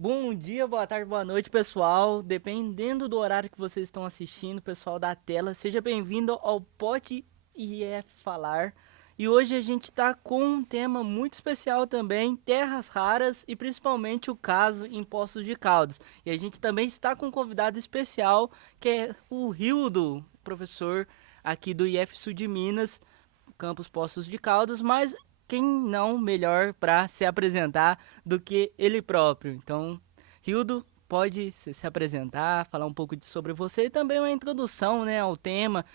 Bom dia, boa tarde, boa noite, pessoal. Dependendo do horário que vocês estão assistindo, pessoal da tela, seja bem-vindo ao Pode IF Falar. E hoje a gente está com um tema muito especial também, terras raras e principalmente o caso em Poços de Caldas. E a gente também está com um convidado especial, que é o Rildo, professor aqui do IF Sul de Minas, Campus Poços de Caldas, mas quem não melhor para se apresentar do que ele próprio. Então, Hildo, pode se apresentar, falar um pouco sobre você e também uma introdução, né, ao tema,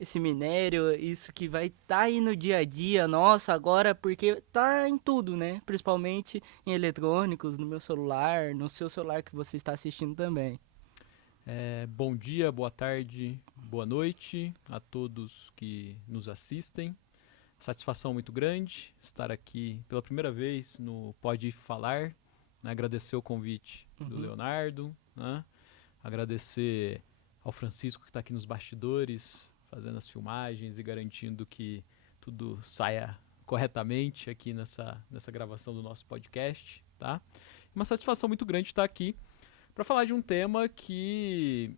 esse minério, isso que vai estar aí no dia a dia nosso agora, porque tá em tudo, né? Principalmente em eletrônicos, no meu celular, no seu celular que você está assistindo também. Bom dia, boa tarde, boa noite a todos que nos assistem. Satisfação muito grande estar aqui pela primeira vez no Pode Falar, né? Agradecer o convite do Uhum. Leonardo, né? Agradecer ao Francisco que está aqui nos bastidores, fazendo as filmagens e garantindo que tudo saia corretamente aqui nessa gravação do nosso podcast, tá? Uma satisfação muito grande estar aqui para falar de um tema que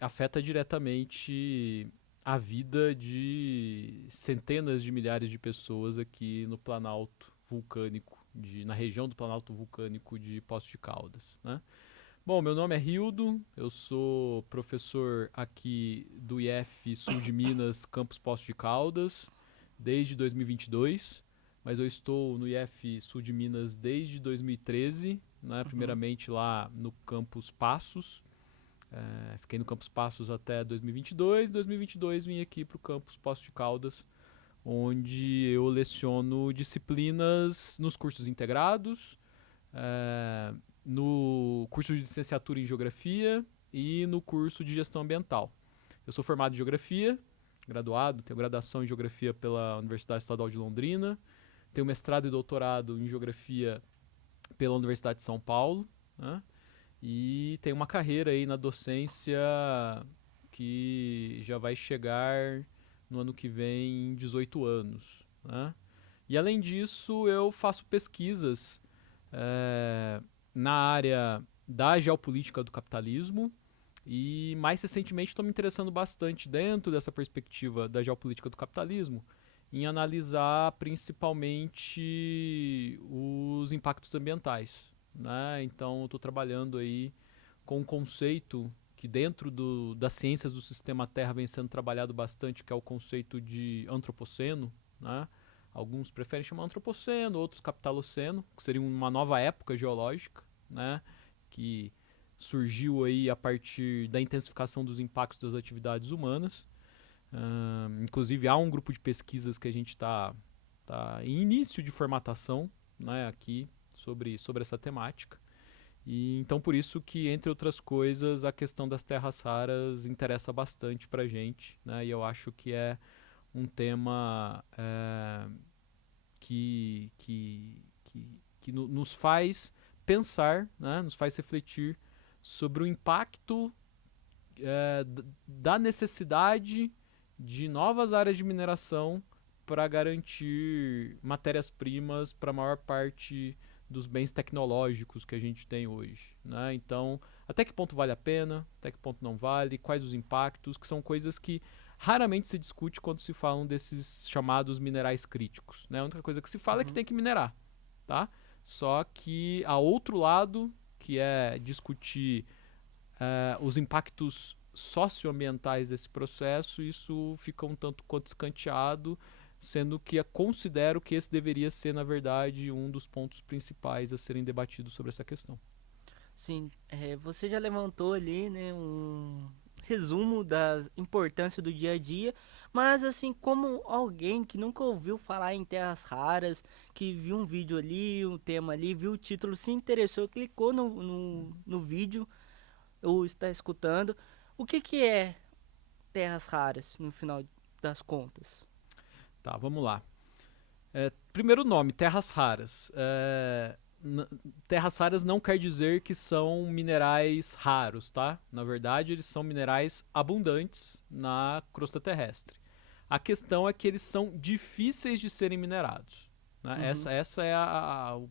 afeta diretamente a vida de centenas de milhares de pessoas aqui no Planalto Vulcânico, na região do Planalto Vulcânico de Poços de Caldas, né? Bom, meu nome é Rildo, eu sou professor aqui do IF Sul de Minas, Campus Poços de Caldas, desde 2022, mas eu estou no IF Sul de Minas desde 2013, né, Uhum. primeiramente lá no Campus Passos. Fiquei no Campus Passos até 2022. 2022 vim aqui para o Campus Poços de Caldas, onde eu leciono disciplinas nos cursos integrados, é, no curso de licenciatura em Geografia e no curso de Gestão Ambiental. Eu sou formado em Geografia, graduado, tenho graduação em Geografia pela Universidade Estadual de Londrina, tenho mestrado e doutorado em Geografia pela Universidade de São Paulo, né? E tenho uma carreira aí na docência que já vai chegar no ano que vem em 18 anos, né? E além disso, eu faço pesquisas é, na área da geopolítica do capitalismo e mais recentemente estou me interessando bastante dentro dessa perspectiva da geopolítica do capitalismo em analisar principalmente os impactos ambientais, né? Então estou trabalhando aí com um conceito que dentro das ciências do sistema Terra vem sendo trabalhado bastante, que é o conceito de antropoceno, né? Alguns preferem chamar antropoceno, outros capitaloceno, que seria uma nova época geológica, né? Que surgiu aí a partir da intensificação dos impactos das atividades humanas. Inclusive há um grupo de pesquisas que a gente está em início de formatação, né, aqui sobre essa temática. E então por isso que, entre outras coisas, a questão das terras raras interessa bastante para a gente, né? E eu acho que é um tema que nos faz pensar, né? Nos faz refletir sobre o impacto da necessidade de novas áreas de mineração para garantir matérias-primas para a maior parte dos bens tecnológicos que a gente tem hoje, né? Então, até que ponto vale a pena, até que ponto não vale, quais os impactos, que são coisas que raramente se discute quando se falam desses chamados minerais críticos, né? A única coisa que se fala é que Uhum. tem que minerar, tá? Só que há outro lado, que é discutir os impactos socioambientais desse processo, isso fica um tanto quanto escanteado, sendo que eu considero que esse deveria ser, na verdade, um dos pontos principais a serem debatidos sobre essa questão. Sim, você já levantou ali, né, um resumo da importância do dia a dia, mas assim, como alguém que nunca ouviu falar em terras raras, que viu um vídeo ali, um tema ali, viu o título, se interessou, clicou no vídeo ou está escutando, o que que é terras raras no final das contas? Tá, vamos lá. Primeiro nome, terras raras. Terras raras não quer dizer que são minerais raros, tá? Na verdade, eles são minerais abundantes na crosta terrestre. A questão é que eles são difíceis de serem minerados. né? Uhum. Essa é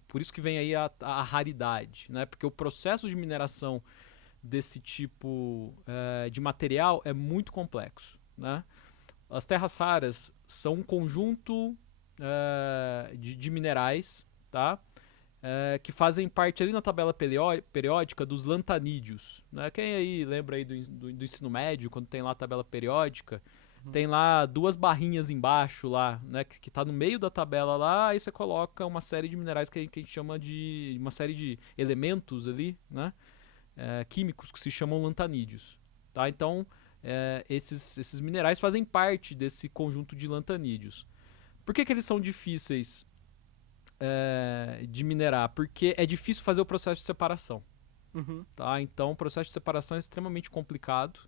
por isso que vem aí a raridade, né? Porque o processo de mineração desse tipo de material é muito complexo, né? As terras raras são um conjunto de minerais, tá? Que fazem parte ali na tabela periódica dos lantanídeos, né? Quem aí lembra aí do ensino médio, quando tem lá a tabela periódica, Uhum. tem lá duas barrinhas embaixo lá, né? Que tá no meio da tabela lá, aí você coloca uma série de minerais que a gente chama de uma série de elementos ali, né? Químicos que se chamam lantanídeos, tá? Então esses minerais fazem parte desse conjunto de lantanídeos. Por que eles são difíceis de minerar? Porque é difícil fazer o processo de separação, Uhum. tá? Então o processo de separação é extremamente complicado.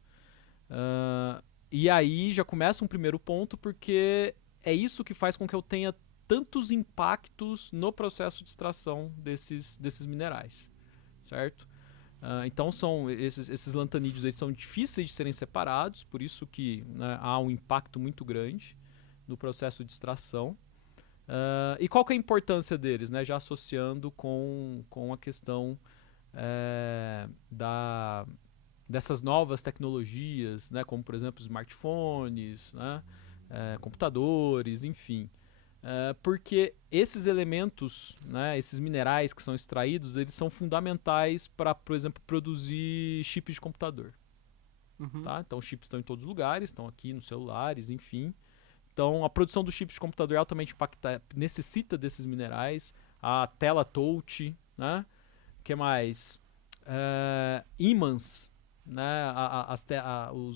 E aí já começa um primeiro ponto, porque é isso que faz com que eu tenha tantos impactos no processo de extração desses minerais, certo? Então são esses lantanídeos, eles são difíceis de serem separados, por isso que, né, há um impacto muito grande no processo de extração. E qual que é a importância deles, né? Já associando com a questão dessas novas tecnologias, né? Como por exemplo smartphones, né? Computadores, enfim. Porque esses elementos, né, esses minerais que são extraídos, eles são fundamentais para, por exemplo, produzir chips de computador. Uhum. Tá? Então, os chips estão em todos os lugares, estão aqui nos celulares, enfim. Então, a produção dos chips de computador é altamente impactada, necessita desses minerais. A tela touch, né? O que mais? Ímãs, né?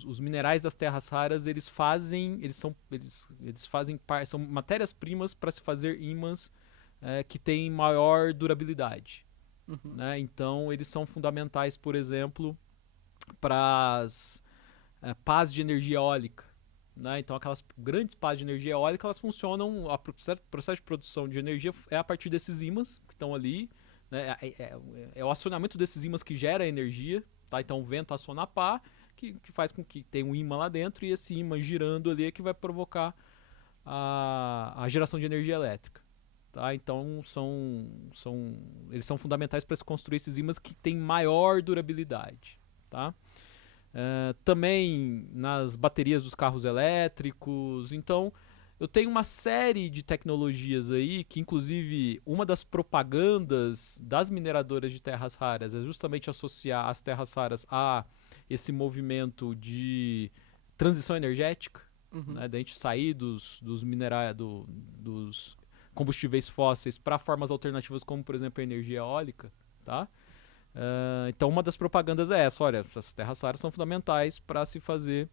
Os minerais das terras raras, eles fazem são matérias-primas para se fazer ímãs que têm maior durabilidade, Uhum. né? Então, eles são fundamentais, por exemplo, para as pás de energia eólica. Né? Então, aquelas grandes pás de energia eólica, elas funcionam, o processo de produção de energia é a partir desses ímãs que estão ali. Né? É o acionamento desses ímãs que gera a energia. Tá? Então, o vento aciona a pá, que faz com que tenha um ímã lá dentro, e esse ímã girando ali é que vai provocar a geração de energia elétrica. Tá? Então, eles são fundamentais para se construir esses ímãs que têm maior durabilidade. Tá? Também nas baterias dos carros elétricos. Então, eu tenho uma série de tecnologias aí que, inclusive, uma das propagandas das mineradoras de terras raras é justamente associar as terras raras a esse movimento de transição energética, Uhum. né, da gente sair dos minerais, dos combustíveis fósseis para formas alternativas, como, por exemplo, a energia eólica, tá? Então, uma das propagandas é essa: olha, essas terras raras são fundamentais para se fazer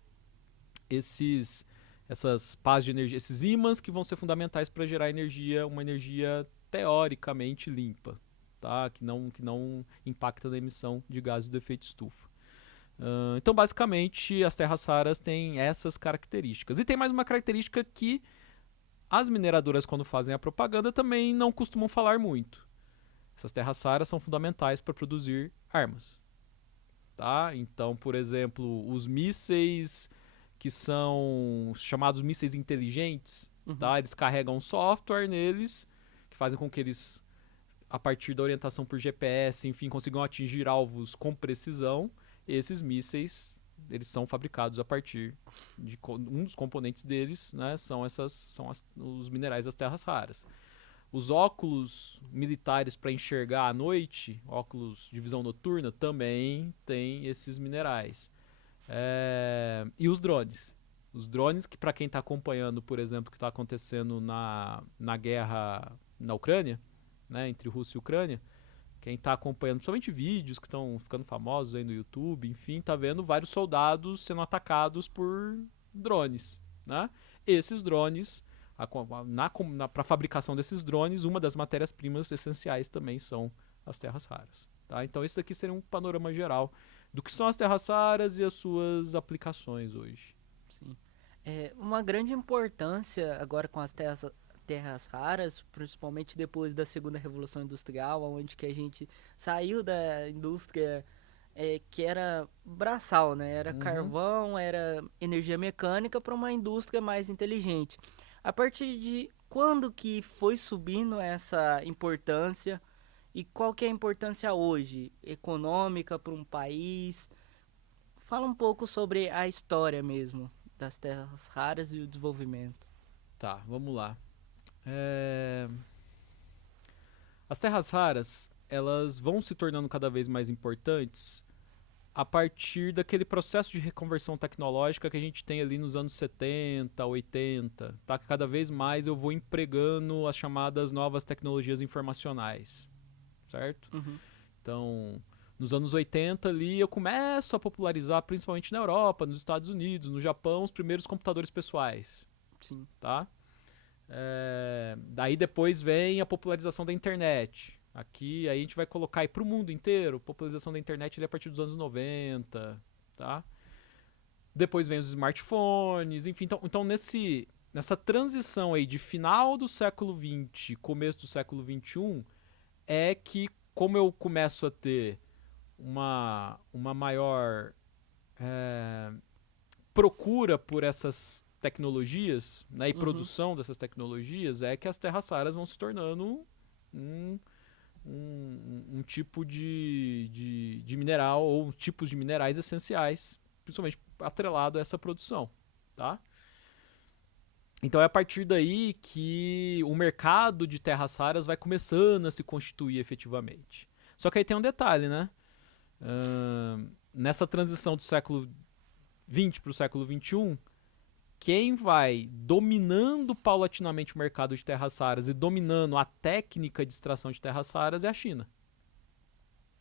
essas pás de energia, esses ímãs que vão ser fundamentais para gerar energia, uma energia teoricamente limpa, tá? Que não impacta na emissão de gases do efeito estufa. Então, basicamente, as terras raras têm essas características. E tem mais uma característica que as mineradoras, quando fazem a propaganda, também não costumam falar muito. Essas terras raras são fundamentais para produzir armas. Tá? Então, por exemplo, os mísseis que são chamados mísseis inteligentes, Uhum. tá? Eles carregam software neles que fazem com que eles, a partir da orientação por GPS, enfim, consigam atingir alvos com precisão. Esses mísseis, eles são fabricados a partir de um dos componentes deles, né? São os minerais das terras raras. Os óculos militares para enxergar à noite, óculos de visão noturna, também tem esses minerais. E os drones. Os drones que, para quem está acompanhando, por exemplo, o que está acontecendo na guerra na Ucrânia, né, entre Rússia e Ucrânia, quem está acompanhando, principalmente vídeos que estão ficando famosos aí no YouTube, enfim, está vendo vários soldados sendo atacados por drones. Né? Esses drones, para a fabricação desses drones, uma das matérias-primas essenciais também são as terras raras. Tá? Então, esse aqui seria um panorama geral do que são as terras raras e as suas aplicações hoje. Sim. Uma grande importância agora com as terras raras, principalmente depois da segunda revolução industrial, onde que a gente saiu da indústria que era braçal, né? Era Uhum. carvão, era energia mecânica para uma indústria mais inteligente. A partir de quando que foi subindo essa importância e qual que é a importância hoje, econômica para um país? Fala um pouco sobre a história mesmo das terras raras e o desenvolvimento. Tá, vamos lá. É, As terras raras, elas vão se tornando cada vez mais importantes a partir daquele processo de reconversão tecnológica que a gente tem ali nos anos 70, 80, tá? Que cada vez mais eu vou empregando as chamadas novas tecnologias informacionais, certo? Uhum, Então, nos anos 80 ali eu começo a popularizar, principalmente na Europa, nos Estados Unidos, no Japão, os primeiros computadores pessoais, sim. tá? Daí depois vem a popularização da internet. Aqui aí a gente vai colocar aí para o mundo inteiro, a popularização da internet ali a partir dos anos 90, tá? Depois vem os smartphones, enfim. Então nessa transição aí de final do século XX, começo do século XXI, é que como eu começo a ter uma maior procura por essas tecnologias, né, e Uhum, produção dessas tecnologias, é que as terras raras vão se tornando um, um tipo de mineral ou tipos de minerais essenciais, principalmente atrelado a essa produção, tá? Então é a partir daí que o mercado de terras raras vai começando a se constituir efetivamente. Só que aí tem um detalhe, né? Nessa transição do século XX para o século XXI, quem vai dominando paulatinamente o mercado de terras raras e dominando a técnica de extração de terras raras é a China.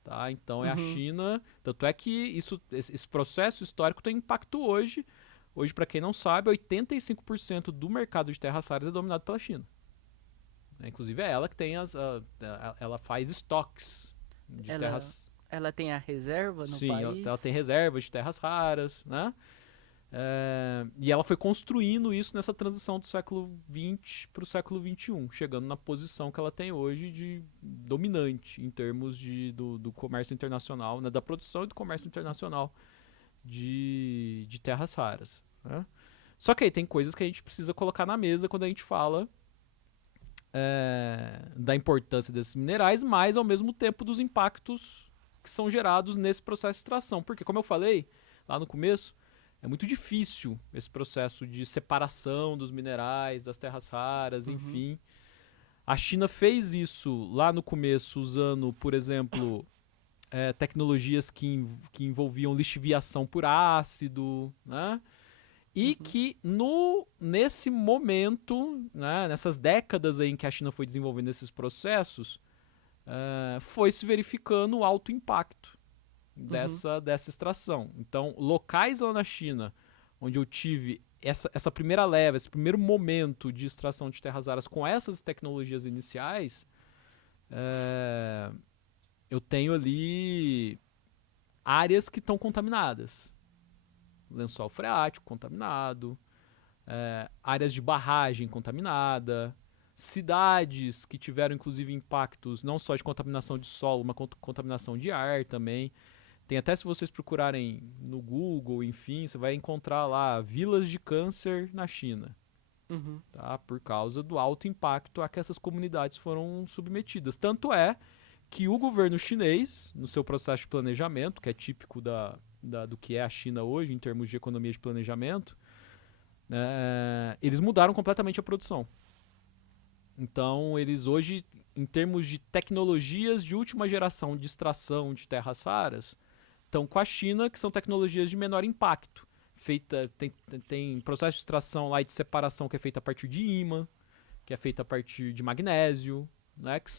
Tá? Então é a uhum. China. Tanto é que esse processo histórico tem impacto hoje. Hoje, para quem não sabe, 85% do mercado de terras raras é dominado pela China. Inclusive é ela que tem ela faz estoques de Ela, terras. ela tem a reserva no Sim, ela tem país? reservas de terras raras, né? E ela foi construindo isso nessa transição do século XX para o século XXI, chegando na posição que ela tem hoje de dominante em termos do comércio internacional, né, da produção e do comércio internacional de terras raras. Né? Só que aí tem coisas que a gente precisa colocar na mesa quando a gente fala da importância desses minerais, mas ao mesmo tempo dos impactos que são gerados nesse processo de extração. Porque, como eu falei lá no começo, é muito difícil esse processo de separação dos minerais, das terras raras, Uhum, enfim. A China fez isso lá no começo, usando, por exemplo, tecnologias que envolviam lixiviação por ácido, né? E uhum, que nesse momento, né, nessas décadas aí em que a China foi desenvolvendo esses processos, foi se verificando o alto impacto uhum, dessa extração. Então, locais lá na China, onde eu tive essa primeira leva, esse primeiro momento de extração de terras raras com essas tecnologias iniciais, eu tenho ali áreas que estão contaminadas. Lençol freático contaminado, áreas de barragem contaminada, cidades que tiveram inclusive impactos não só de contaminação de solo, mas contaminação de ar também. Tem até se vocês procurarem no Google, enfim, você vai encontrar lá vilas de câncer na China, uhum, tá? Por causa do alto impacto a que essas comunidades foram submetidas. Tanto é que o governo chinês, no seu processo de planejamento, que é típico do que é a China hoje em termos de economia de planejamento, eles mudaram completamente a produção. Então, eles hoje, em termos de tecnologias de última geração de extração de terras raras, estão com a China, que são tecnologias de menor impacto. Tem processo de extração lá e de separação que é feito a partir de ímã, que é feito a partir de magnésio, né, que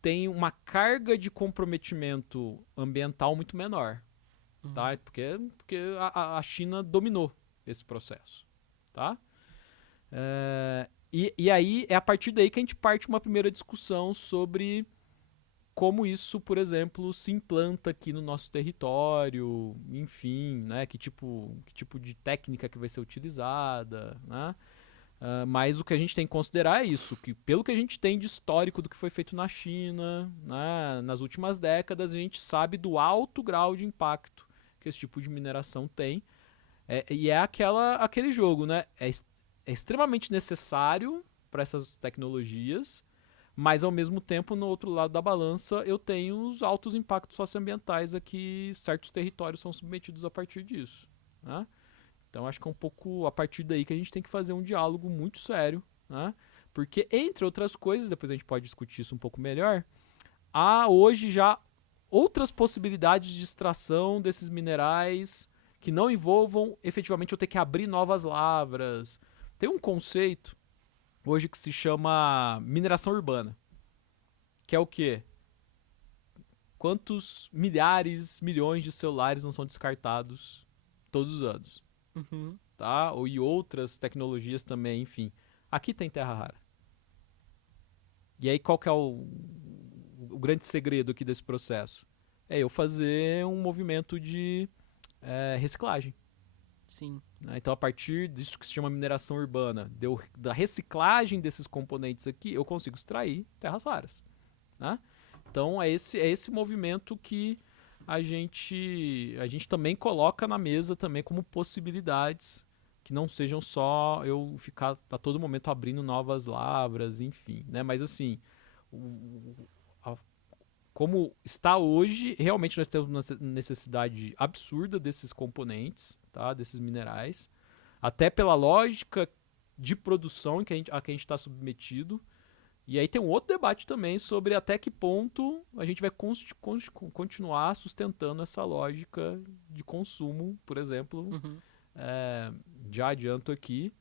tem uma carga de comprometimento ambiental muito menor, uhum. tá? Porque a China dominou esse processo, tá? E aí é a partir daí que a gente parte uma primeira discussão sobre como isso, por exemplo, se implanta aqui no nosso território, enfim, né? Que tipo de técnica que vai ser utilizada, né? Mas o que a gente tem que considerar é isso, que pelo que a gente tem de histórico do que foi feito na China, né, nas últimas décadas, a gente sabe do alto grau de impacto que esse tipo de mineração tem. E é aquele jogo, né? é extremamente necessário para essas tecnologias, mas ao mesmo tempo, no outro lado da balança, eu tenho os altos impactos socioambientais a que certos territórios são submetidos a partir disso, né? Então acho que é um pouco a partir daí que a gente tem que fazer um diálogo muito sério, né? Porque, entre outras coisas, depois a gente pode discutir isso um pouco melhor, há hoje já outras possibilidades de extração desses minerais que não envolvam efetivamente eu ter que abrir novas lavras. Tem um conceito hoje que se chama mineração urbana, que é o quê? Quantos milhares, milhões de celulares não são descartados todos os anos, Uhum. tá? E outras tecnologias também, enfim. Aqui tem terra rara. E aí qual que é o grande segredo aqui desse processo? É eu fazer um movimento de reciclagem. Sim. Né? Então, a partir disso que se chama mineração urbana, da reciclagem desses componentes aqui, eu consigo extrair terras raras. Né? Então, é esse movimento que a gente também coloca na mesa também como possibilidades que não sejam só eu ficar a todo momento abrindo novas lavras, enfim. Né? Mas, assim, como está hoje, realmente nós temos uma necessidade absurda desses componentes, tá? Desses minerais, até pela lógica de produção a que a gente está submetido. E aí tem um outro debate também sobre até que ponto a gente vai continuar sustentando essa lógica de consumo, por exemplo. Uhum. Já adianto aqui,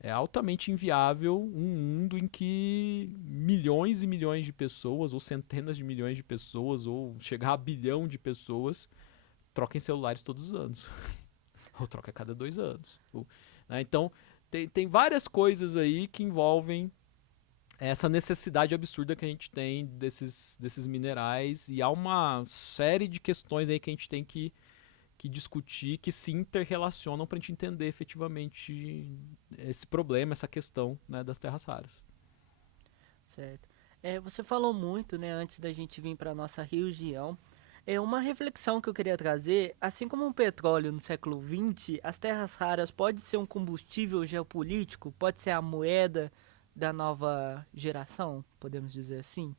é altamente inviável um mundo em que milhões e milhões de pessoas, ou centenas de milhões de pessoas, ou chegar a bilhão de pessoas, troquem celulares todos os anos. Ou troca a cada 2 anos. Né? Então, tem várias coisas aí que envolvem essa necessidade absurda que a gente tem desses minerais, e há uma série de questões aí que a gente tem que discutir, que se interrelacionam para a gente entender efetivamente esse problema, essa questão, né, das terras raras. Certo. Você falou muito, né, antes da gente vir para nossa região. Uma reflexão que eu queria trazer, assim como o petróleo no século XX, as terras raras pode ser um combustível geopolítico, pode ser a moeda da nova geração, podemos dizer assim?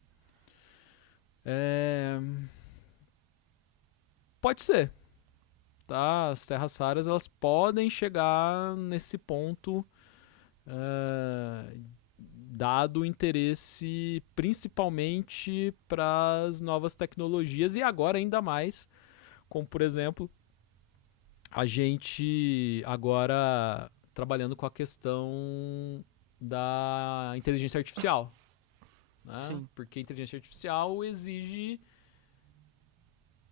Pode ser, tá? As terras raras elas podem chegar nesse ponto, dado o interesse principalmente para as novas tecnologias, e agora ainda mais, como por exemplo, a gente agora trabalhando com a questão da inteligência artificial, né? Sim. Porque a inteligência artificial exige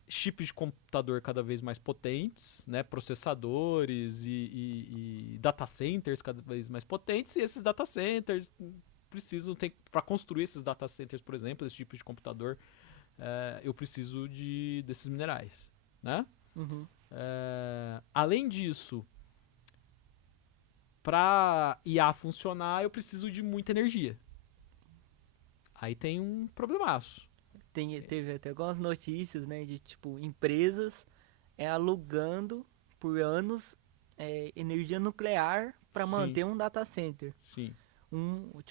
chips de computador cada vez mais potentes, né? Processadores e data centers cada vez mais potentes, e esses data centers precisam ter, para construir esses data centers, por exemplo, esse tipo de computador, eu preciso desses minerais, né? Uhum. Além disso, para IA funcionar, eu preciso de muita energia. Aí tem um problemaço. Teve até algumas notícias, né, de tipo empresas alugando por anos energia nuclear para Sim, manter um data center. sim,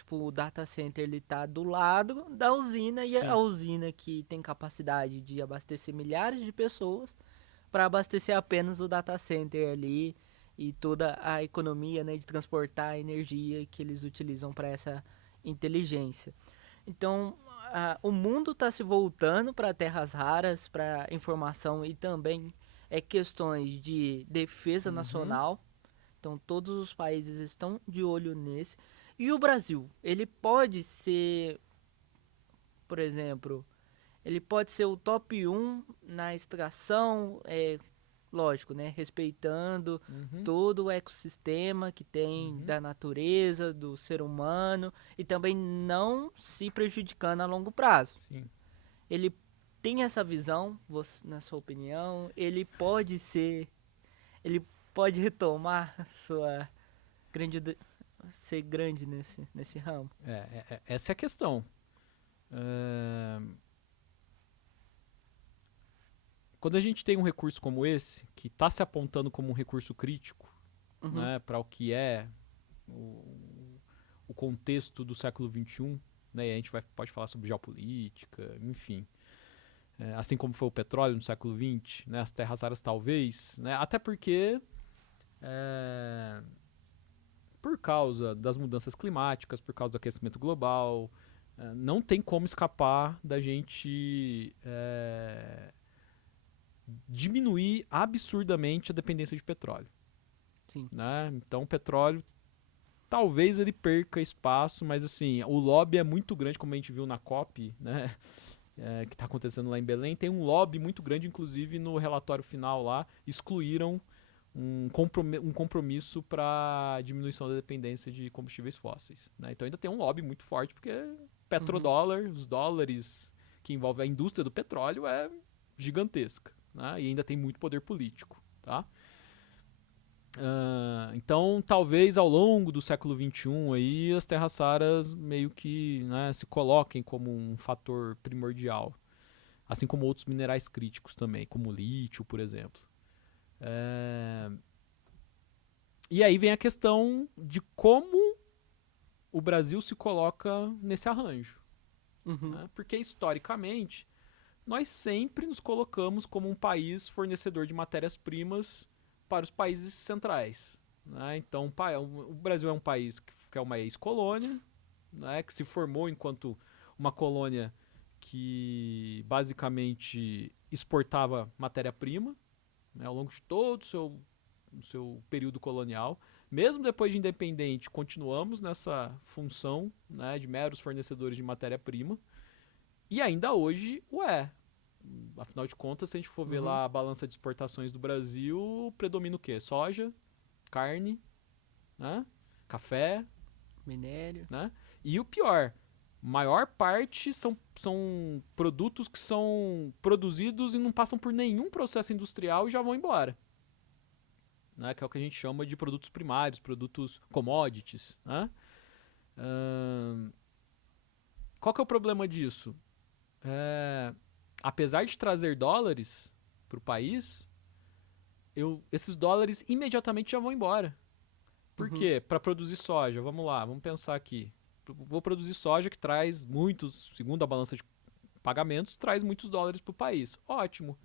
O data center ele tá do lado da usina, e a sim, usina que tem capacidade de abastecer milhares de pessoas para abastecer apenas o data center ali, e toda a economia, né, de transportar a energia que eles utilizam para essa inteligência. Então, o mundo está se voltando para terras raras, para informação, e também questões de defesa uhum, nacional. Então, todos os países estão de olho nesse. E o Brasil, ele pode ser, por exemplo, ele pode ser o top um na extração, lógico, né? Respeitando uhum, todo o ecossistema que tem uhum, da natureza, do ser humano, e também não se prejudicando a longo prazo. sim. Ele tem essa visão, na sua opinião? Ele pode retomar sua grande, ser grande nesse ramo? Essa é a questão. É, Quando a gente tem um recurso como esse, que está se apontando como um recurso crítico, Uhum. né, para o que é o contexto do século XXI, né? E a gente pode falar sobre geopolítica, enfim. Assim como foi o petróleo no século XX, né? As terras raras talvez, né? Até porque por causa das mudanças climáticas, por causa do aquecimento global, não tem como escapar da gente diminuir absurdamente a dependência de petróleo. Sim. Né? Então o petróleo talvez ele perca espaço, mas assim, o lobby é muito grande, como a gente viu na COP, né? Que está acontecendo lá em Belém. Tem um lobby muito grande, inclusive no relatório final lá, excluíram um compromisso para diminuição da dependência de combustíveis fósseis. Né? Então ainda tem um lobby muito forte, porque petrodólar, os dólares que envolvem a indústria do petróleo é gigantesca. Né? E ainda tem muito poder político. Tá? Então, talvez ao longo do século XXI aí, as terras raras meio que, né, se coloquem como um fator primordial, assim como outros minerais críticos também, como o lítio, por exemplo. E aí vem a questão de como o Brasil se coloca nesse arranjo. Né? Porque, historicamente, nós sempre nos colocamos como um país fornecedor de matérias-primas para os países centrais. Né? Então, o Brasil é um país que é uma ex-colônia, né? Que se formou enquanto uma colônia que basicamente exportava matéria-prima, né? Ao longo de todo o seu período colonial. Mesmo depois de independente, continuamos nessa função, né, de meros fornecedores de matéria-prima. E ainda hoje Afinal de contas, se a gente for ver lá a balança de exportações do Brasil, predomina o quê? Soja, carne, né? Café, minério. Né? E o pior, maior parte são produtos que são produzidos e não passam por nenhum processo industrial e já vão embora. Né? Que é o que a gente chama de produtos primários, produtos commodities. Né? Qual que é o problema disso? Apesar de trazer dólares para o país, esses dólares imediatamente já vão embora. Por quê? Para produzir soja, vamos lá, vamos pensar aqui. Vou produzir soja que traz muitos, segundo a balança de pagamentos, traz muitos dólares para o país. Ótimo.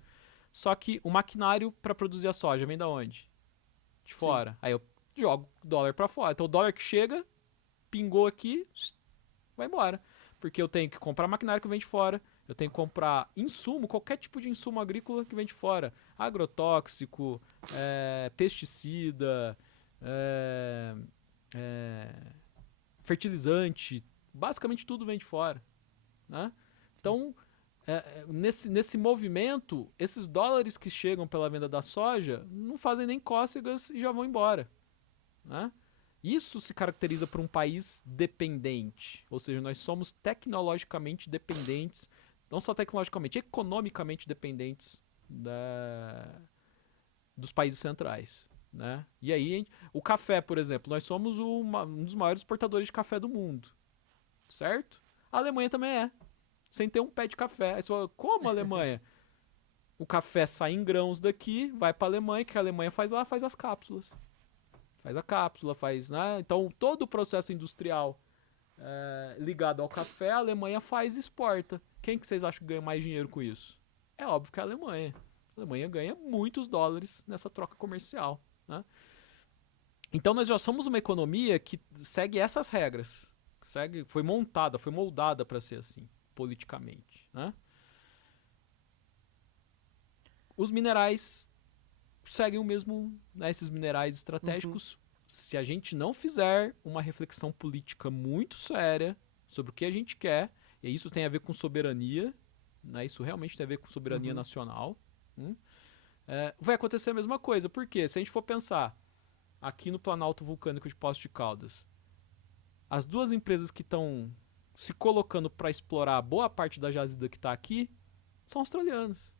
Só que o maquinário para produzir a soja vem da onde? De fora. Sim. Aí eu jogo dólar para fora. Então o dólar que chega, pingou aqui, vai embora. Porque eu tenho que comprar maquinário que vem de fora. Eu tenho que comprar insumo, qualquer tipo de insumo agrícola que vem de fora. Agrotóxico, pesticida, fertilizante. Basicamente tudo vem de fora. Né? Então, nesse movimento, esses dólares que chegam pela venda da soja não fazem nem cócegas e já vão embora. Né? Isso se caracteriza por um país dependente. Ou seja, nós somos tecnologicamente dependentes, não só tecnologicamente, economicamente dependentes dos países centrais. Né? E aí, o café, por exemplo, nós somos um dos maiores exportadores de café do mundo. Certo? A Alemanha também é. Sem ter um pé de café. Aí você fala, como a Alemanha? O café sai em grãos daqui, vai para a Alemanha, que a Alemanha faz lá? Faz as cápsulas. Faz a cápsula, faz... Né? Então, todo o processo industrial ligado ao café, a Alemanha faz e exporta. Quem que vocês acham que ganha mais dinheiro com isso? É óbvio que é a Alemanha. A Alemanha ganha muitos dólares nessa troca comercial. Né? Então, nós já somos uma economia que segue essas regras. Foi montada, foi moldada para ser assim, politicamente. Né? Os minerais seguem o mesmo, né, esses minerais estratégicos. Se a gente não fizer uma reflexão política muito séria sobre o que a gente quer, e isso tem a ver com soberania, né, isso realmente tem a ver com soberania nacional, vai acontecer a mesma coisa. Por quê? Se a gente for pensar aqui no Planalto Vulcânico de Poços de Caldas, as duas empresas que estão se colocando para explorar boa parte da jazida que está aqui são australianas.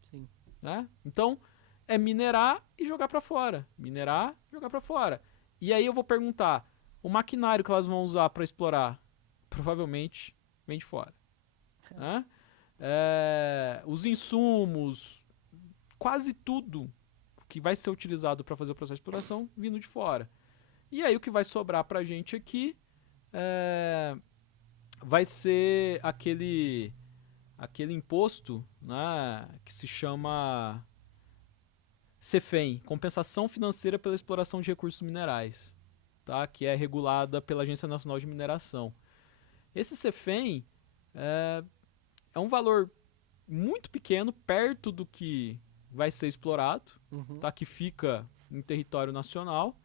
Sim. Né? Então, é minerar e jogar para fora. Minerar, jogar para fora. E aí eu vou perguntar, o maquinário que elas vão usar para explorar, provavelmente vem de fora. Né? Os insumos, quase tudo que vai ser utilizado para fazer o processo de exploração, vindo de fora. E aí o que vai sobrar para a gente aqui vai ser aquele imposto, né, que se chama CEFEM, Compensação Financeira pela Exploração de Recursos Minerais, tá, que é regulada pela Agência Nacional de Mineração. Esse CEFEM é um valor muito pequeno, perto do que vai ser explorado, tá, que fica em território nacional,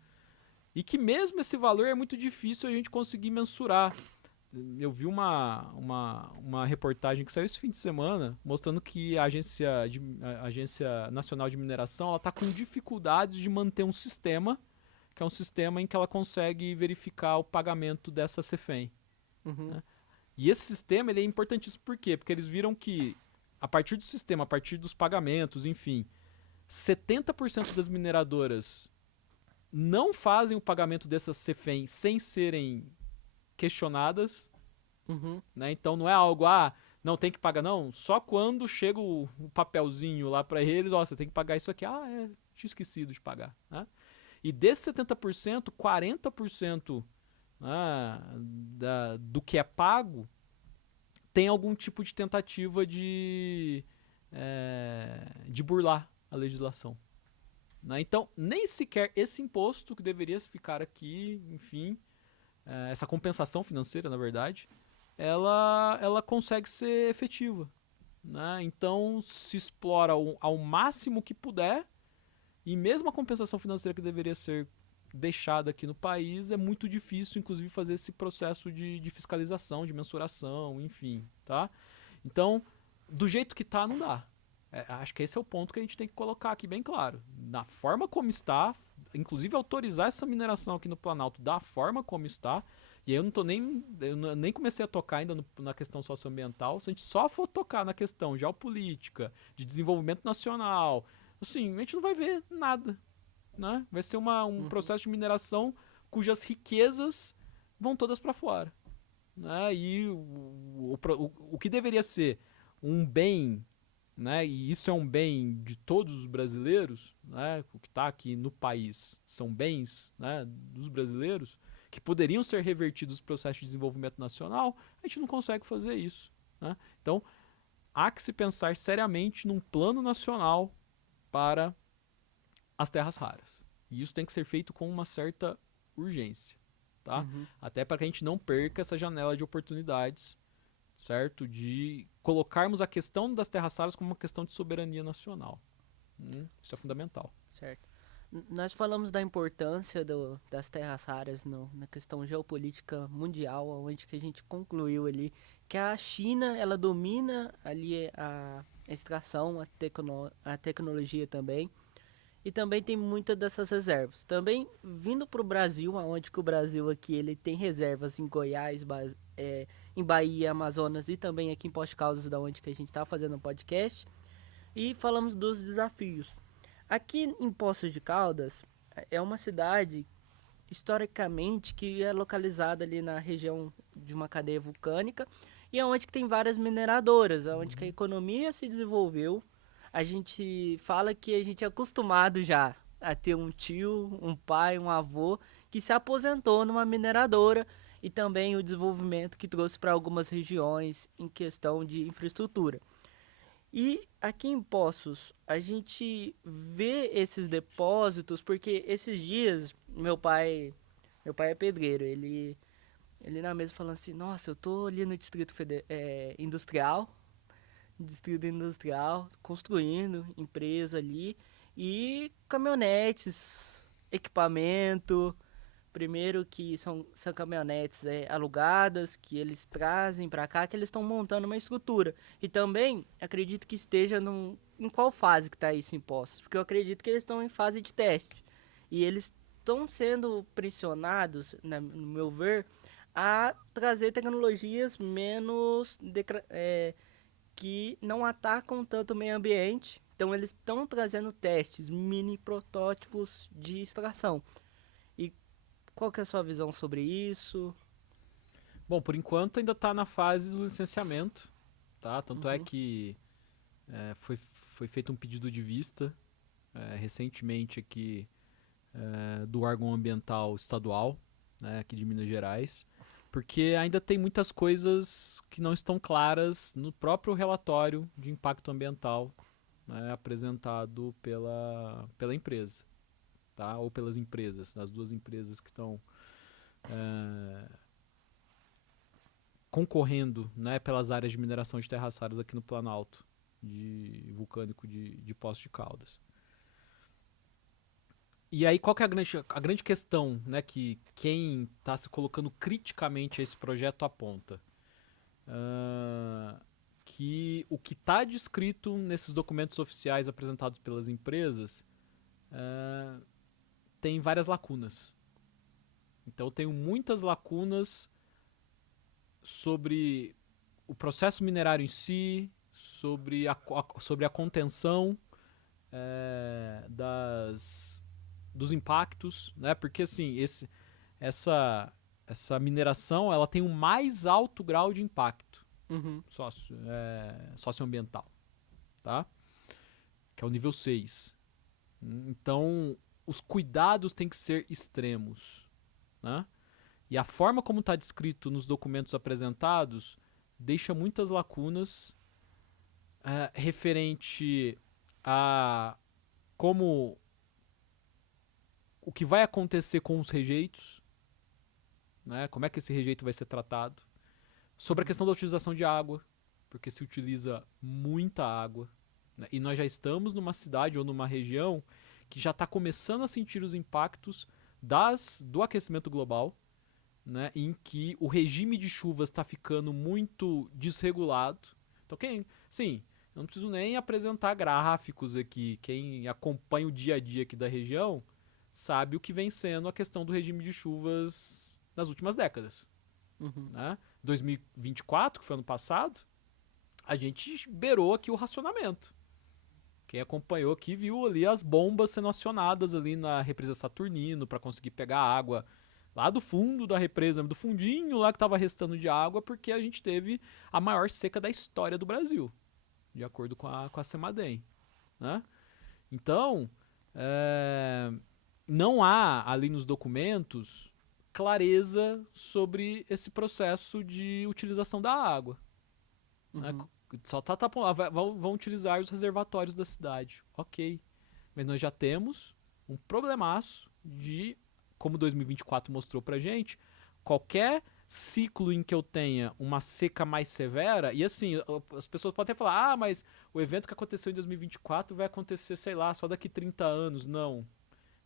e que mesmo esse valor é muito difícil a gente conseguir mensurar. Eu vi uma reportagem que saiu esse fim de semana mostrando que a Agência Nacional de Mineração está com dificuldades de manter um sistema, que é um sistema em que ela consegue verificar o pagamento dessa CEFEM. Né? E esse sistema ele é importantíssimo por quê? Porque eles viram que a partir do sistema, a partir dos pagamentos, enfim, 70% das mineradoras não fazem o pagamento dessas CEFEM sem serem questionadas, né? Então não é algo, não tem que pagar, não, só quando chega o papelzinho lá para eles, você tem que pagar isso aqui, tinha esquecido de pagar, né? E desses 70%, 40%, né, do que é pago tem algum tipo de tentativa de burlar a legislação. Né? Então, nem sequer esse imposto que deveria ficar aqui, enfim, essa compensação financeira, na verdade, ela consegue ser efetiva. Né? Então, se explora ao máximo que puder, e mesmo a compensação financeira que deveria ser deixada aqui no país, é muito difícil, inclusive, fazer esse processo de fiscalização, de mensuração, enfim. Tá? Então, do jeito que está, não dá. Acho que esse é o ponto que a gente tem que colocar aqui bem claro. Da forma como está, inclusive autorizar essa mineração aqui no Planalto da forma como está, e aí eu nem comecei a tocar ainda na questão socioambiental, se a gente só for tocar na questão geopolítica, de desenvolvimento nacional, assim, a gente não vai ver nada. Né? Vai ser um processo de mineração cujas riquezas vão todas para fora. Né? E o que deveria ser um bem, né? E isso é um bem de todos os brasileiros, né? O que está aqui no país são bens, né, dos brasileiros, que poderiam ser revertidos no processo de desenvolvimento nacional, a gente não consegue fazer isso. Né? Então, há que se pensar seriamente num plano nacional para as terras raras. E isso tem que ser feito com uma certa urgência. Tá? Até para que a gente não perca essa janela de oportunidades, certo? De colocarmos a questão das terras raras como uma questão de soberania nacional. Isso é fundamental. Certo. Nós falamos da importância das terras raras na questão geopolítica mundial, onde que a gente concluiu ali que a China ela domina ali a extração, a tecnologia também, e também tem muitas dessas reservas. Também vindo para o Brasil, onde que o Brasil aqui ele tem reservas em Goiás, em Bahia, Amazonas e também aqui em Poços de Caldas, da onde que a gente está fazendo o podcast, e falamos dos desafios. Aqui em Poços de Caldas é uma cidade historicamente que é localizada ali na região de uma cadeia vulcânica e é onde que tem várias mineradoras, onde que a economia se desenvolveu. A gente fala que a gente é acostumado já a ter um tio, um pai, um avô que se aposentou numa mineradora e também o desenvolvimento que trouxe para algumas regiões em questão de infraestrutura. E aqui em Poços, a gente vê esses depósitos porque esses dias meu pai é pedreiro, ele na mesa falando assim, nossa, eu tô ali no distrito industrial, construindo empresa ali e caminhonetes, equipamento. Primeiro que são caminhonetes alugadas, que eles trazem para cá, que eles estão montando uma estrutura. E também acredito que esteja em qual fase que está isso em Poços, porque eu acredito que eles estão em fase de teste. E eles estão sendo pressionados, no meu ver, a trazer tecnologias menos que não atacam tanto o meio ambiente. Então eles estão trazendo testes, mini protótipos de extração. E qual que é a sua visão sobre isso? Bom, por enquanto ainda está na fase do licenciamento, tá? Tanto é que foi feito um pedido de vista recentemente aqui do órgão ambiental estadual, né, aqui de Minas Gerais, porque ainda tem muitas coisas que não estão claras no próprio relatório de impacto ambiental, né, apresentado pela empresa, tá? Ou pelas empresas, as duas empresas que estão concorrendo, né, pelas áreas de mineração de terras raras aqui no Planalto vulcânico de Poços de Caldas. E aí, qual que é a grande questão, né, que quem está se colocando criticamente a esse projeto aponta? Que o que está descrito nesses documentos oficiais apresentados pelas empresas tem várias lacunas. Então, eu tenho muitas lacunas sobre o processo minerário em si, sobre a contenção dos impactos, né? Porque assim, essa mineração ela tem um mais alto grau de impacto socioambiental, tá? Que é o nível 6. Então, os cuidados têm que ser extremos, né? E a forma como está descrito nos documentos apresentados deixa muitas lacunas referente a como o que vai acontecer com os rejeitos, né? Como é que esse rejeito vai ser tratado, sobre a questão da utilização de água, porque se utiliza muita água, né? E nós já estamos numa cidade ou numa região que já está começando a sentir os impactos do aquecimento global, né? Em que o regime de chuvas está ficando muito desregulado. Então, sim, eu não preciso nem apresentar gráficos aqui. Quem acompanha o dia a dia aqui da região sabe o que vem sendo a questão do regime de chuvas nas últimas décadas. Né? 2024, que foi ano passado, a gente beirou aqui o racionamento. Quem acompanhou aqui viu ali as bombas sendo acionadas ali na represa Saturnino para conseguir pegar água lá do fundo da represa, do fundinho lá que estava restando de água, porque a gente teve a maior seca da história do Brasil, de acordo com a CEMADEM. Né? Então, não há ali nos documentos clareza sobre esse processo de utilização da água. Né? Só vão utilizar os reservatórios da cidade. Ok. Mas nós já temos um problemaço de, como 2024 mostrou pra gente, qualquer ciclo em que eu tenha uma seca mais severa, e assim, as pessoas podem até falar, mas o evento que aconteceu em 2024 vai acontecer, sei lá, só daqui 30 anos. Não.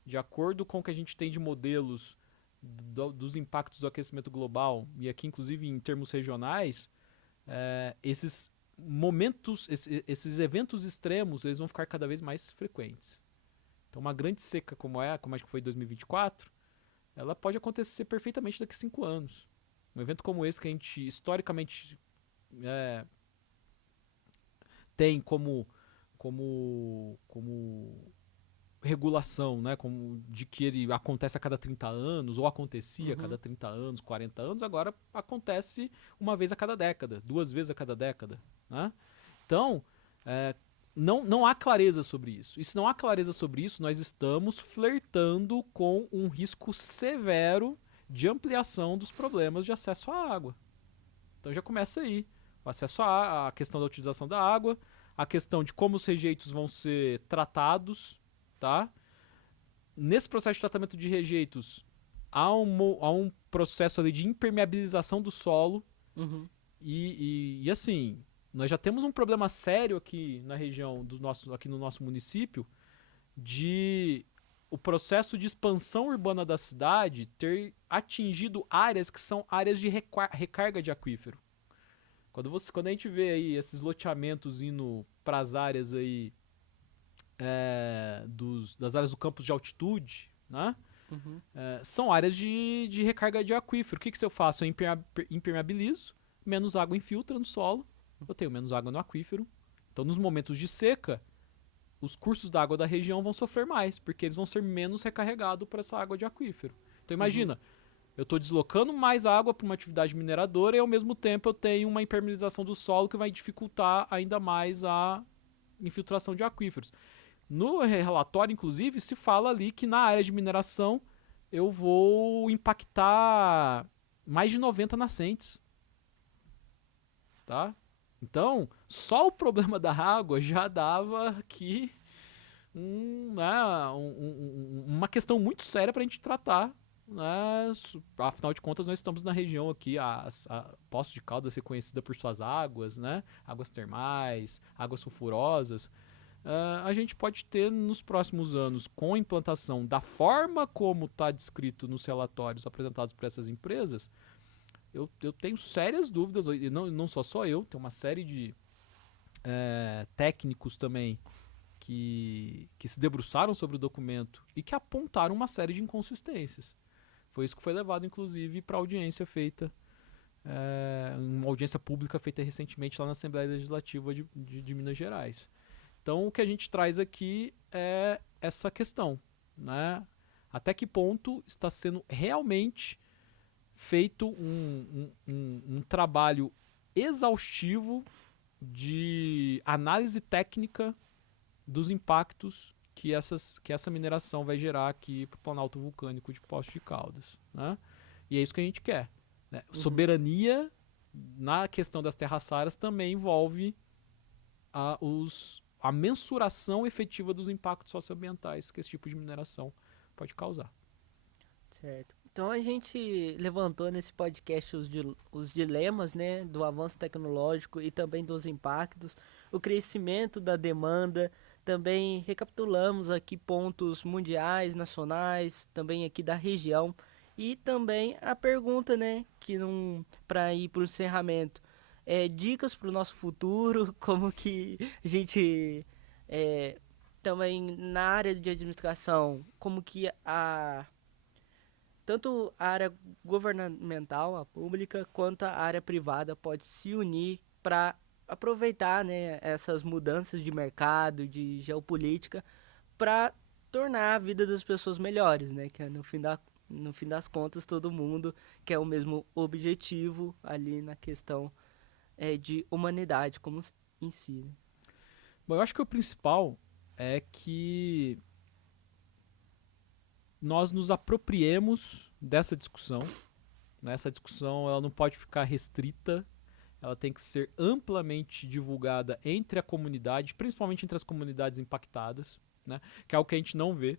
De acordo com o que a gente tem de modelos dos impactos do aquecimento global, e aqui inclusive em termos regionais, esses momentos, esses eventos extremos, eles vão ficar cada vez mais frequentes. Então uma grande seca como acho que foi em 2024, ela pode acontecer perfeitamente daqui a 5 anos. Um evento como esse que a gente historicamente tem como regulação, né, de que ele acontece a cada 30 anos, ou acontecia a cada 30 anos, 40 anos, agora acontece uma vez a cada década, 2 vezes a cada década. Né? Então, não há clareza sobre isso. E se não há clareza sobre isso, nós estamos flertando com um risco severo de ampliação dos problemas de acesso à água. Então já começa aí. O acesso à questão da utilização da água, a questão de como os rejeitos vão ser tratados. Tá? Nesse processo de tratamento de rejeitos, há um processo ali de impermeabilização do solo. E assim, nós já temos um problema sério aqui na região aqui no nosso município, de o processo de expansão urbana da cidade ter atingido áreas que são áreas de recarga de aquífero. Quando a gente vê aí esses loteamentos indo para as áreas aí das áreas do campus de altitude, né? São áreas de recarga de aquífero. O que eu faço? Eu impermeabilizo, menos água infiltra no solo, eu tenho menos água no aquífero. Então, nos momentos de seca, os cursos d'água da região vão sofrer mais, porque eles vão ser menos recarregados para essa água de aquífero. Então, imagina, eu estou deslocando mais água para uma atividade mineradora e, ao mesmo tempo, eu tenho uma impermeabilização do solo que vai dificultar ainda mais a infiltração de aquíferos. No relatório, inclusive, se fala ali que na área de mineração eu vou impactar mais de 90 nascentes. Tá? Então, só o problema da água já dava aqui uma questão muito séria para a gente tratar. Né? Afinal de contas, nós estamos na região aqui, a Poços de Caldas é conhecida por suas águas, né? Águas termais, águas sulfurosas. A gente pode ter nos próximos anos, com a implantação da forma como está descrito nos relatórios apresentados por essas empresas, eu tenho sérias dúvidas, e não só eu, tem uma série de técnicos também que se debruçaram sobre o documento e que apontaram uma série de inconsistências. Foi isso que foi levado, inclusive, para a audiência feita, uma audiência pública feita recentemente lá na Assembleia Legislativa de Minas Gerais. Então, o que a gente traz aqui é essa questão, né? Até que ponto está sendo realmente feito um trabalho exaustivo de análise técnica dos impactos que essa mineração vai gerar aqui para o Planalto Vulcânico de Poços de Caldas. Né? E é isso que a gente quer. Né? Soberania na questão das terras raras também envolve a mensuração efetiva dos impactos socioambientais que esse tipo de mineração pode causar. Certo. Então a gente levantou nesse podcast os dilemas, né, do avanço tecnológico e também dos impactos, o crescimento da demanda, também recapitulamos aqui pontos mundiais, nacionais, também aqui da região e também a pergunta, né, que não para ir para o encerramento, dicas para o nosso futuro, como que a gente também na área de administração, como que tanto a área governamental, a pública, quanto a área privada pode se unir para aproveitar, né, essas mudanças de mercado, de geopolítica, para tornar a vida das pessoas melhores, né, que é no fim das contas todo mundo quer o mesmo objetivo ali na questão de humanidade como em si. Né? Bom, eu acho que o principal é que nós nos apropriemos dessa discussão. Né? Essa discussão ela não pode ficar restrita, ela tem que ser amplamente divulgada entre a comunidade, principalmente entre as comunidades impactadas, né? Que é algo que a gente não vê.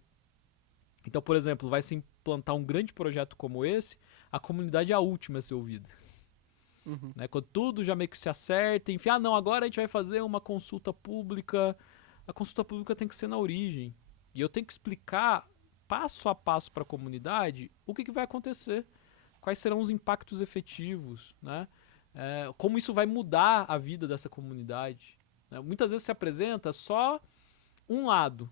Então, por exemplo, vai se implantar um grande projeto como esse, a comunidade é a última a ser ouvida. Né? Quando tudo já meio que se acerta, enfim, não, agora a gente vai fazer uma consulta pública. A consulta pública tem que ser na origem. E eu tenho que explicar passo a passo para a comunidade o que vai acontecer, quais serão os impactos efetivos, né? Como isso vai mudar a vida dessa comunidade. Né? Muitas vezes se apresenta só um lado.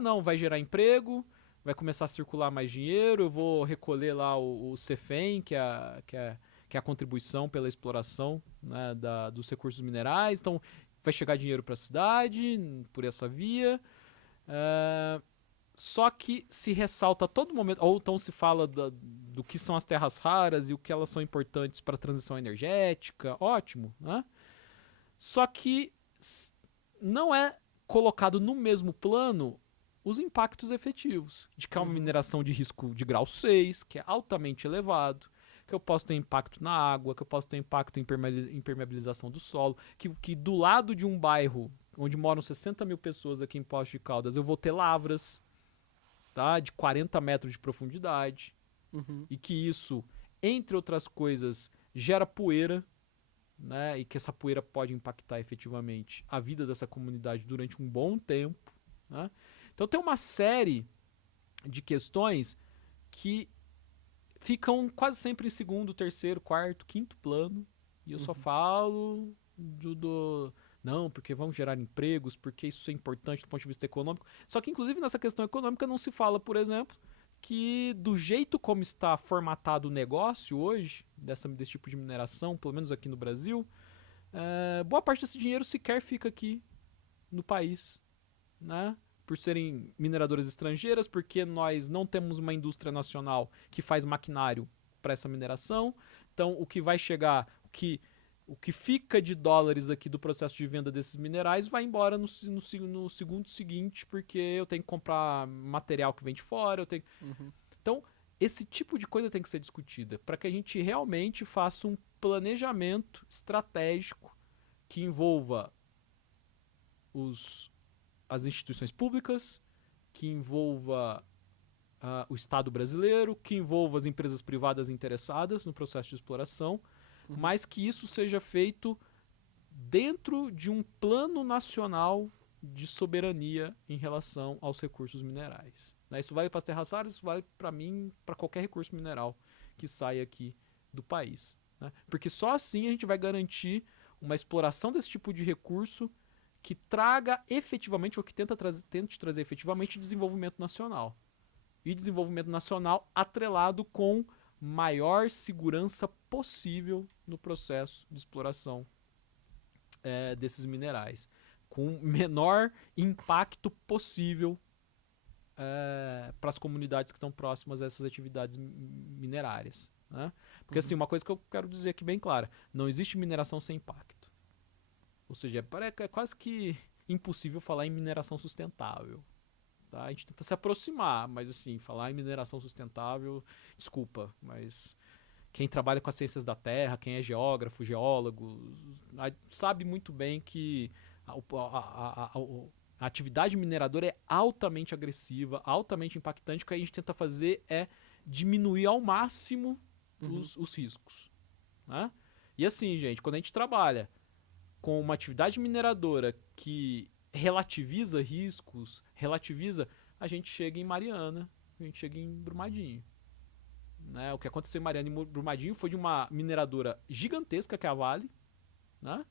Não, vai gerar emprego, vai começar a circular mais dinheiro, eu vou recolher lá o CEFEM, que é a contribuição pela exploração, né, dos recursos minerais. Então, vai chegar dinheiro para a cidade por essa via. Só que se ressalta a todo momento, ou então se fala do que são as terras raras e o que elas são importantes para a transição energética, ótimo, né? Só que não é colocado no mesmo plano os impactos efetivos, de que é uma mineração de risco de grau 6, que é altamente elevado, que eu posso ter impacto na água, que eu posso ter impacto em impermeabilização do solo, que do lado de um bairro onde moram 60 mil pessoas aqui em Poços de Caldas, eu vou ter lavras, tá, de 40 metros de profundidade, e que isso, entre outras coisas, gera poeira, né, e que essa poeira pode impactar efetivamente a vida dessa comunidade durante um bom tempo. Né? Então tem uma série de questões que ficam quase sempre em segundo, terceiro, quarto, quinto plano, e eu só falo não, porque vão gerar empregos, porque isso é importante do ponto de vista econômico. Só que, inclusive, nessa questão econômica não se fala, por exemplo, que do jeito como está formatado o negócio hoje, desse tipo de mineração, pelo menos aqui no Brasil, boa parte desse dinheiro sequer fica aqui no país, né? Por serem mineradoras estrangeiras, porque nós não temos uma indústria nacional que faz maquinário para essa mineração. Então, o que vai chegar, o que o que fica de dólares aqui do processo de venda desses minerais vai embora no segundo seguinte, porque eu tenho que comprar material que vem de fora, eu tenho... Uhum. Então, esse tipo de coisa tem que ser discutida para que a gente realmente faça um planejamento estratégico que envolva as instituições públicas, que envolva o Estado brasileiro, que envolva as empresas privadas interessadas no processo de exploração, mas que isso seja feito dentro de um plano nacional de soberania em relação aos recursos minerais. Né? Isso vale para as terras raras, isso vale para mim, para qualquer recurso mineral que saia aqui do país. Né? Porque só assim a gente vai garantir uma exploração desse tipo de recurso que traga efetivamente, ou que tente trazer efetivamente, desenvolvimento nacional. E desenvolvimento nacional atrelado com maior segurança possível no processo de exploração desses minerais, com menor impacto possível para as comunidades que estão próximas a essas atividades minerárias. Né? Porque assim, uma coisa que eu quero dizer aqui bem clara, não existe mineração sem impacto. Ou seja, é quase que impossível falar em mineração sustentável. Tá? A gente tenta se aproximar, mas assim, falar em mineração sustentável, desculpa, mas quem trabalha com as ciências da terra, quem é geógrafo, geólogo, sabe muito bem que a atividade mineradora é altamente agressiva, altamente impactante. O que a gente tenta fazer é diminuir ao máximo os riscos. Né? E assim, gente, quando a gente trabalha com uma atividade mineradora que relativiza riscos, a gente chega em Mariana, a gente chega em Brumadinho. Né? O que aconteceu em Mariana e Brumadinho foi de uma mineradora gigantesca, que é a Vale, né?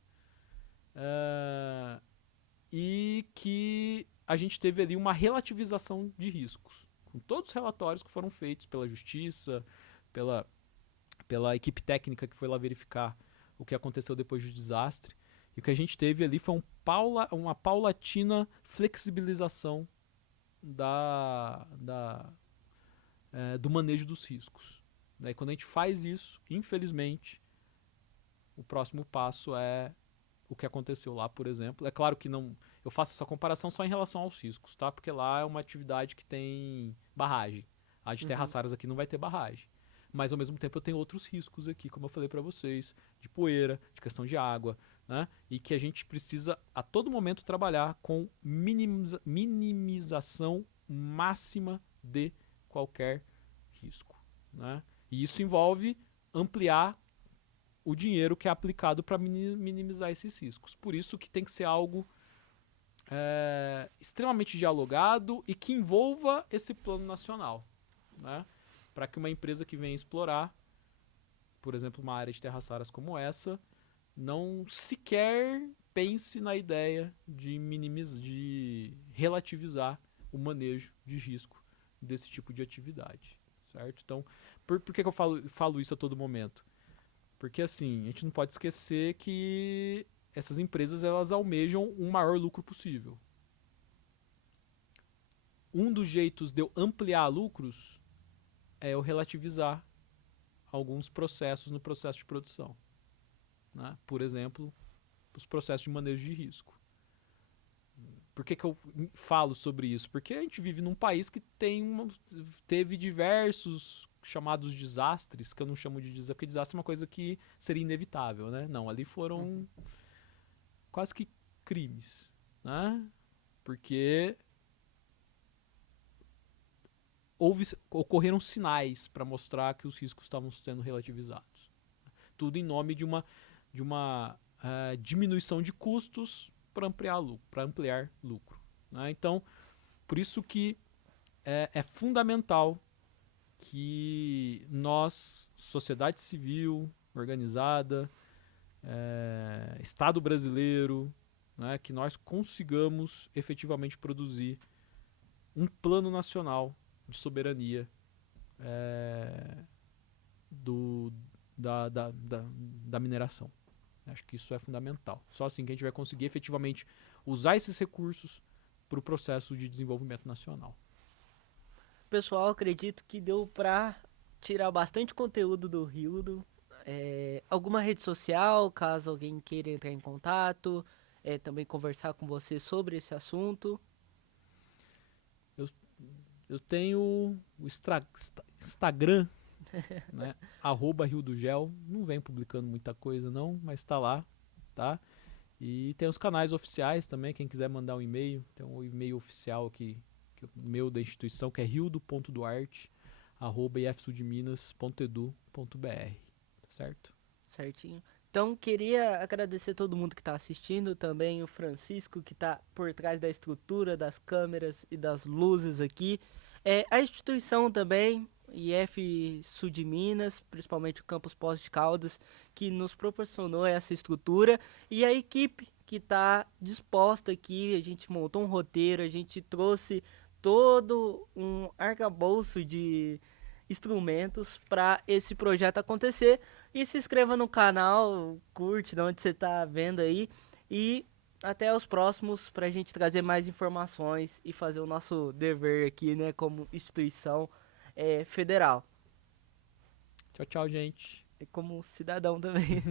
E que a gente teve ali uma relativização de riscos, com todos os relatórios que foram feitos pela Justiça, pela equipe técnica que foi lá verificar o que aconteceu depois do desastre. E o que a gente teve ali foi uma paulatina flexibilização do manejo dos riscos. E quando a gente faz isso, infelizmente, o próximo passo é o que aconteceu lá, por exemplo. É claro que não, eu faço essa comparação só em relação aos riscos, tá? Porque lá é uma atividade que tem barragem. A de terras raras aqui não vai ter barragem. Mas ao mesmo tempo eu tenho outros riscos aqui, como eu falei para vocês, de poeira, de questão de água, né? E que a gente precisa a todo momento trabalhar com minimização máxima de qualquer risco. Né? E isso envolve ampliar o dinheiro que é aplicado para minimizar esses riscos. Por isso que tem que ser algo extremamente dialogado e que envolva esse plano nacional. Né? Para que uma empresa que venha explorar, por exemplo, uma área de terras raras como essa, não sequer pense na ideia de relativizar o manejo de risco desse tipo de atividade, certo? Então, por que eu falo isso a todo momento? Porque assim, a gente não pode esquecer que essas empresas elas almejam um maior lucro possível. Um dos jeitos de eu ampliar lucros é eu relativizar alguns processos no processo de produção. Né? Por exemplo, os processos de manejo de risco. Por que eu falo sobre isso? Porque a gente vive num país que teve diversos chamados desastres, que eu não chamo de desastre, porque desastre é uma coisa que seria inevitável, né? Não, ali foram quase que crimes, né? Porque ocorreram sinais para mostrar que os riscos estavam sendo relativizados. Tudo em nome de uma diminuição de custos para ampliar lucro. Né? Então, por isso que é fundamental que nós, sociedade civil organizada, Estado brasileiro, né, que nós consigamos efetivamente produzir um plano nacional de soberania da mineração. Acho que isso é fundamental. Só assim que a gente vai conseguir efetivamente usar esses recursos para o processo de desenvolvimento nacional. Pessoal, acredito que deu para tirar bastante conteúdo do Hildo. alguma rede social, caso alguém queira entrar em contato, também conversar com você sobre esse assunto. Eu tenho o Instagram, né? @Rio do Gel. Não vem publicando muita coisa não, mas tá lá, tá? E tem os canais oficiais também, quem quiser mandar um e-mail, tem um e-mail oficial aqui, meu da instituição, que é rildo.duarte@ifsudminas.edu.br, tá certo? Certinho. Então, queria agradecer todo mundo que está assistindo, também o Francisco, que está por trás da estrutura, das câmeras e das luzes aqui. A instituição também, IF Sul de Minas, principalmente o Campus Pós de Caldas, que nos proporcionou essa estrutura. E a equipe que está disposta aqui, a gente montou um roteiro, a gente trouxe todo um arcabouço de instrumentos para esse projeto acontecer. E se inscreva no canal, curte de onde você está vendo aí. E até os próximos para a gente trazer mais informações e fazer o nosso dever aqui, né, como instituição federal. Tchau, tchau, gente. E como cidadão também.